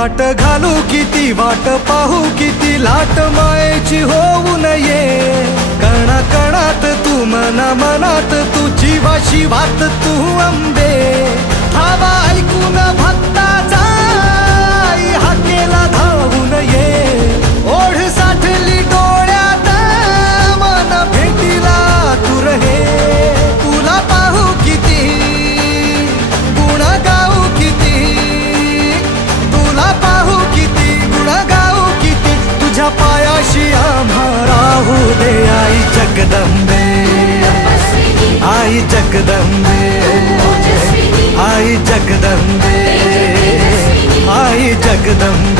थाट घालू किती वाट पाहू किती लाट मायेची होऊ नये कणा कणात तू मना मनात तू जीवा शिवात तू अंबे धावा ऐकून भक्ताचा आई हाकेला धावून ये ओढ साठली डोळ्यात मन भेटीला तू रहे तुला पाहू किती गुण गाऊ किती तुला पाहू किती गुण गाऊ किती तुझ्या पायाशी आम्हा राहू दे आई जगदंबे आई जगदंबे आई जगदंबे आई जगदंबे